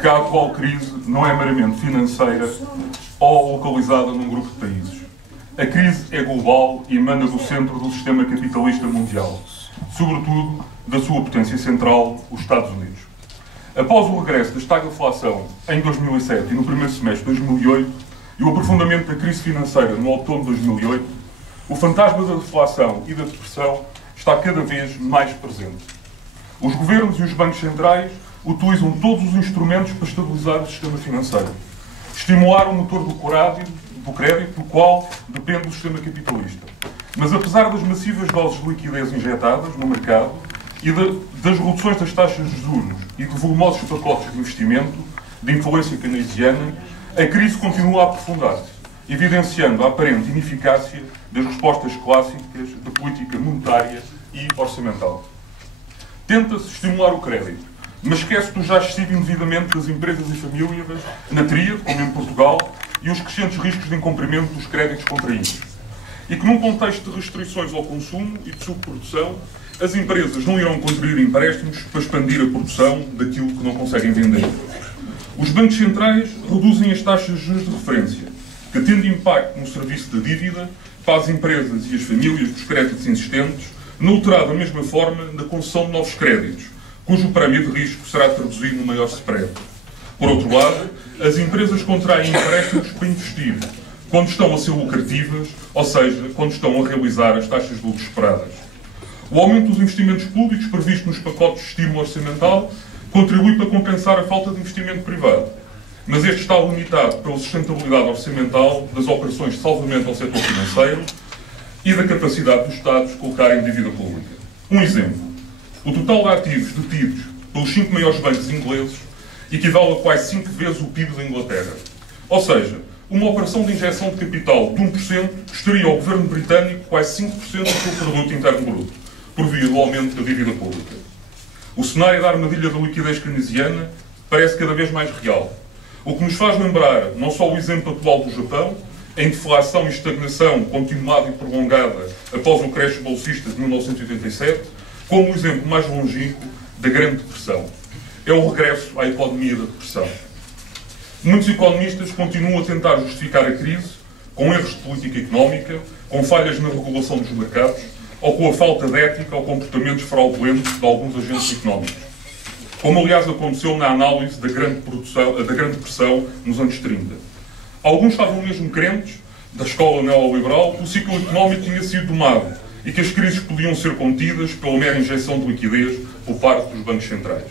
que a atual crise não é meramente financeira ou localizada num grupo de países. A crise é global e emana do centro do sistema capitalista mundial, sobretudo da sua potência central, os Estados Unidos. Após o regresso da estagflação em 2007 e no primeiro semestre de 2008 e o aprofundamento da crise financeira no outono de 2008, o fantasma da deflação e da depressão está cada vez mais presente. Os governos e os bancos centrais utilizam todos os instrumentos para estabilizar o sistema financeiro, estimular o motor do crédito, do qual depende do sistema capitalista. Mas apesar das massivas doses de liquidez injetadas no mercado e das reduções das taxas de juros e de volumosos pacotes de investimento de influência keynesiana, a crise continua a aprofundar-se, evidenciando a aparente ineficácia das respostas clássicas da política monetária e orçamental. Tenta-se estimular o crédito, mas esquece do já excessivo endividamento das empresas e famílias na tríade, como em Portugal, e os crescentes riscos de incumprimento dos créditos contraídos. E que, num contexto de restrições ao consumo e de subprodução, as empresas não irão contrair empréstimos para expandir a produção daquilo que não conseguem vender. Os bancos centrais reduzem as taxas de juros de referência, que tendo impacto no serviço da dívida para as empresas e as famílias dos créditos existentes, não terá da mesma forma na concessão de novos créditos, cujo prémio de risco será traduzido no maior spread. Por outro lado, as empresas contraem empréstimos para investir, quando estão a ser lucrativas, ou seja, quando estão a realizar as taxas de lucro esperadas. O aumento dos investimentos públicos previsto nos pacotes de estímulo orçamental contribui para compensar a falta de investimento privado, mas este está limitado pela sustentabilidade orçamental das operações de salvamento ao setor financeiro e da capacidade dos Estados colocarem dívida pública. Um exemplo. O total de ativos detidos pelos 5 maiores bancos ingleses equivale a quase 5 vezes o PIB da Inglaterra. Ou seja, uma operação de injeção de capital de 1% custaria ao governo britânico quase 5% do seu produto interno bruto, por via do aumento da dívida pública. O cenário da armadilha da liquidez keynesiana parece cada vez mais real, o que nos faz lembrar não só o exemplo atual do Japão, em deflação e estagnação continuada e prolongada após o crash bolsista de 1987, como o exemplo mais longínquo da Grande Depressão. É o regresso à economia da depressão. Muitos economistas continuam a tentar justificar a crise com erros de política económica, com falhas na regulação dos mercados ou com a falta de ética ou comportamentos fraudulentos de alguns agentes económicos. Como, aliás, aconteceu na análise da Grande Depressão nos anos 30. Alguns estavam mesmo crentes, da escola neoliberal, que o ciclo económico tinha sido domado e que as crises podiam ser contidas pela mera injeção de liquidez por parte dos bancos centrais.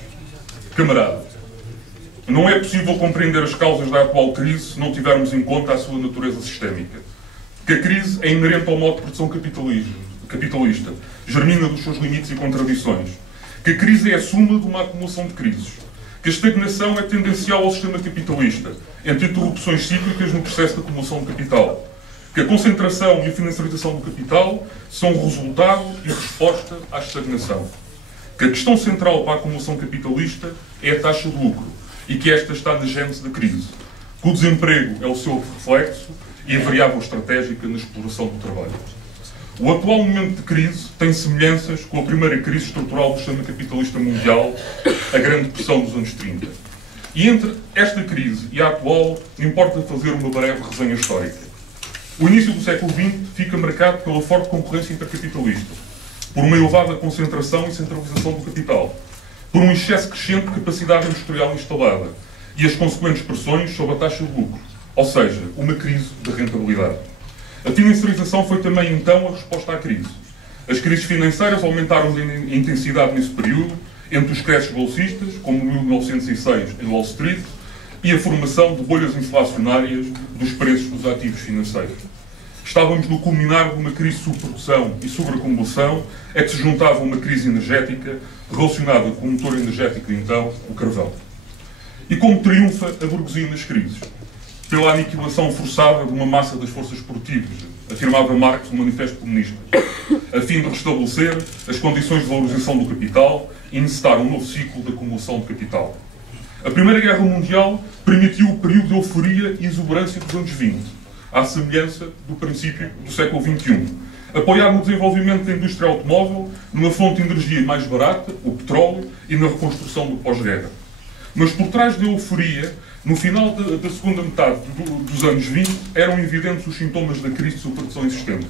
Camarada, não é possível compreender as causas da atual crise se não tivermos em conta a sua natureza sistémica. Que a crise é inerente ao modo de produção capitalista, germina dos seus limites e contradições. Que a crise é a suma de uma acumulação de crises. Que a estagnação é tendencial ao sistema capitalista, entre interrupções cíclicas no processo de acumulação de capital. Que a concentração e a financiarização do capital são resultado e resposta à estagnação. Que a questão central para a acumulação capitalista é a taxa de lucro e que esta está na gênese da crise. Que o desemprego é o seu reflexo e a variável estratégica na exploração do trabalho. O atual momento de crise tem semelhanças com a primeira crise estrutural do sistema capitalista mundial, a Grande Depressão dos anos 30. E entre esta crise e a atual, importa fazer uma breve resenha histórica. O início do século XX fica marcado pela forte concorrência intercapitalista, por uma elevada concentração e centralização do capital, por um excesso crescente de capacidade industrial instalada e as consequentes pressões sobre a taxa de lucro, ou seja, uma crise de rentabilidade. A financiarização foi também, então, a resposta à crise. As crises financeiras aumentaram a intensidade nesse período, entre os crashes bolsistas, como em 1906 em Wall Street, e a formação de bolhas inflacionárias dos preços dos ativos financeiros. Estávamos no culminar de uma crise de subprodução e sobreacumulação, a que se juntava uma crise energética relacionada com o motor energético de então, o carvão. E como triunfa a burguesia nas crises? Pela aniquilação forçada de uma massa das forças produtivas, afirmava Marx no Manifesto Comunista, a fim de restabelecer as condições de valorização do capital e encetar um novo ciclo de acumulação de capital. A Primeira Guerra Mundial permitiu o período de euforia e exuberância dos anos 20, à semelhança do princípio do século XXI, apoiado no desenvolvimento da indústria automóvel, numa fonte de energia mais barata, o petróleo, e na reconstrução do pós-guerra. Mas por trás da euforia, no final da segunda metade dos anos 20, eram evidentes os sintomas da crise de superprodução existente,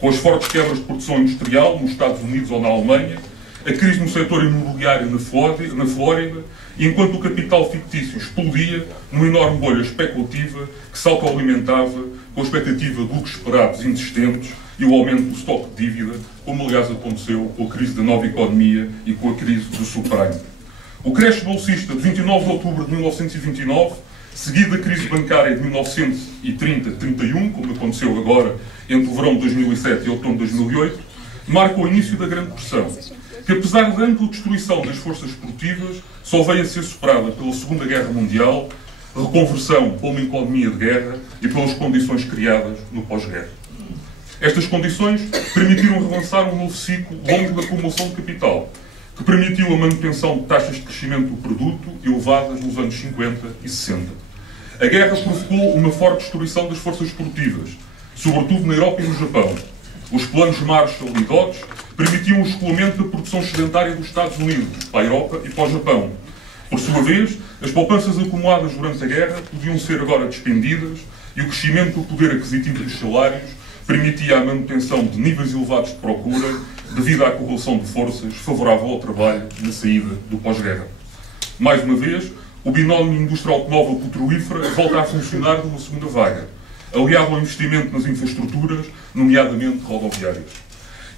com as fortes quebras de produção industrial nos Estados Unidos ou na Alemanha, a crise no setor imobiliário na Flórida, e enquanto o capital fictício explodia numa enorme bolha especulativa que se autoalimentava com a expectativa de lucros esperados inexistentes e o aumento do estoque de dívida, como aliás aconteceu com a crise da nova economia e com a crise do subprime. O crash bolsista de 29 de outubro de 1929, seguido da crise bancária de 1930-31, como aconteceu agora entre o verão de 2007 e o outono de 2008, marca o início da Grande Depressão, que apesar da ampla destruição das forças produtivas, só veio a ser superada pela Segunda Guerra Mundial, reconversão para uma economia de guerra e pelas condições criadas no pós-guerra. Estas condições permitiram relançar um novo ciclo longo da acumulação de capital, que permitiu a manutenção de taxas de crescimento do produto elevadas nos anos 50 e 60. A guerra provocou uma forte destruição das forças produtivas, sobretudo na Europa e no Japão. Os planos Marshall e Dodge permitiam o escoamento da produção sedentária dos Estados Unidos para a Europa e para o Japão. Por sua vez, as poupanças acumuladas durante a guerra podiam ser agora despendidas e o crescimento do poder aquisitivo dos salários permitia a manutenção de níveis elevados de procura devido à correlação de forças favorável ao trabalho na saída do pós-guerra. Mais uma vez, o binómio indústria-automóvel petrolífera volta a funcionar numa segunda vaga, aliado ao investimento nas infraestruturas, nomeadamente rodoviárias.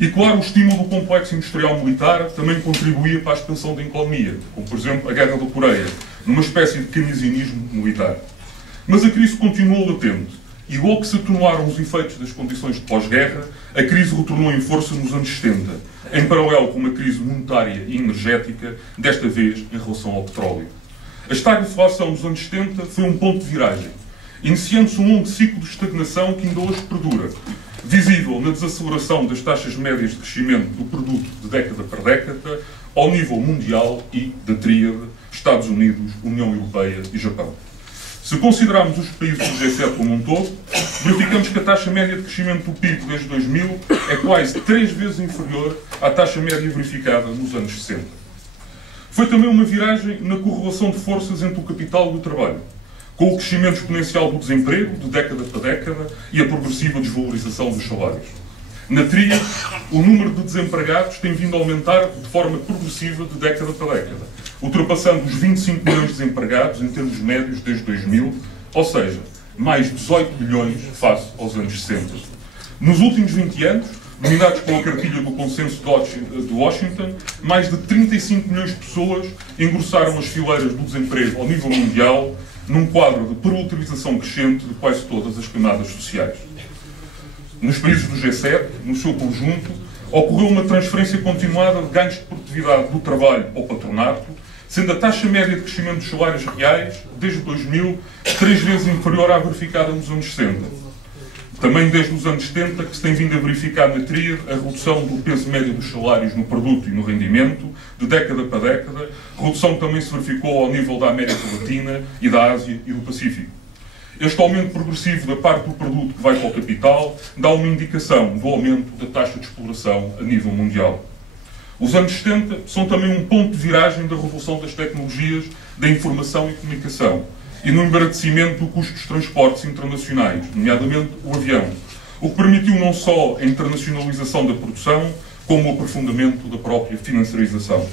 E, claro, o estímulo do complexo industrial militar também contribuía para a expansão da economia, como, por exemplo, a Guerra da Coreia, numa espécie de keynesianismo militar. Mas a crise continuou latente, e logo que se atenuaram os efeitos das condições de pós-guerra, a crise retornou em força nos anos 70, em paralelo com uma crise monetária e energética, desta vez em relação ao petróleo. A estagflação dos anos 70 foi um ponto de viragem, iniciando-se um longo ciclo de estagnação que ainda hoje perdura, visível na desaceleração das taxas médias de crescimento do produto de década para década, ao nível mundial e da tríade Estados Unidos, União Europeia e Japão. Se considerarmos os países do G7 como um todo, verificamos que a taxa média de crescimento do PIB desde 2000 é quase 3 vezes inferior à taxa média verificada nos anos 60. Foi também uma viragem na correlação de forças entre o capital e o trabalho, com o crescimento exponencial do desemprego, de década para década, e a progressiva desvalorização dos salários. Na tríade, o número de desempregados tem vindo a aumentar de forma progressiva de década para década, ultrapassando os 25 milhões de desempregados em termos médios desde 2000, ou seja, mais 18 milhões face aos anos 60. Nos últimos 20 anos, dominados pela cartilha do consenso de Washington, mais de 35 milhões de pessoas engrossaram as fileiras do desemprego ao nível mundial, num quadro de proliferação crescente de quase todas as camadas sociais. Nos países do G7, no seu conjunto, ocorreu uma transferência continuada de ganhos de produtividade do trabalho ao patronato, sendo a taxa média de crescimento dos salários reais, desde 2000, 3 vezes inferior à verificada nos anos 60. Também desde os anos 70 que se tem vindo a verificar na tríade a redução do peso médio dos salários no produto e no rendimento, de década para década, redução que também se verificou ao nível da América Latina e da Ásia e do Pacífico. Este aumento progressivo da parte do produto que vai para o capital dá uma indicação do aumento da taxa de exploração a nível mundial. Os anos 70 são também um ponto de viragem da revolução das tecnologias da informação e comunicação e no embaraçamento do custo dos transportes internacionais, nomeadamente o avião, o que permitiu não só a internacionalização da produção, como o aprofundamento da própria financiarização.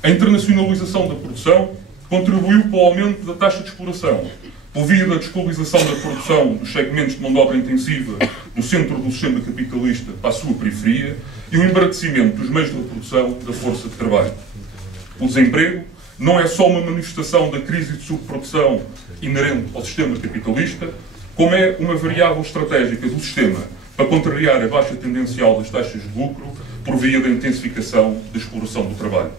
A internacionalização da produção contribuiu para o aumento da taxa de exploração, por via da descolonização da produção dos segmentos de mão de obra intensiva do centro do sistema capitalista para a sua periferia e o embaraçamento dos meios de produção da força de trabalho. O desemprego não é só uma manifestação da crise de subprodução inerente ao sistema capitalista, como é uma variável estratégica do sistema para contrariar a baixa tendencial das taxas de lucro por via da intensificação da exploração do trabalho.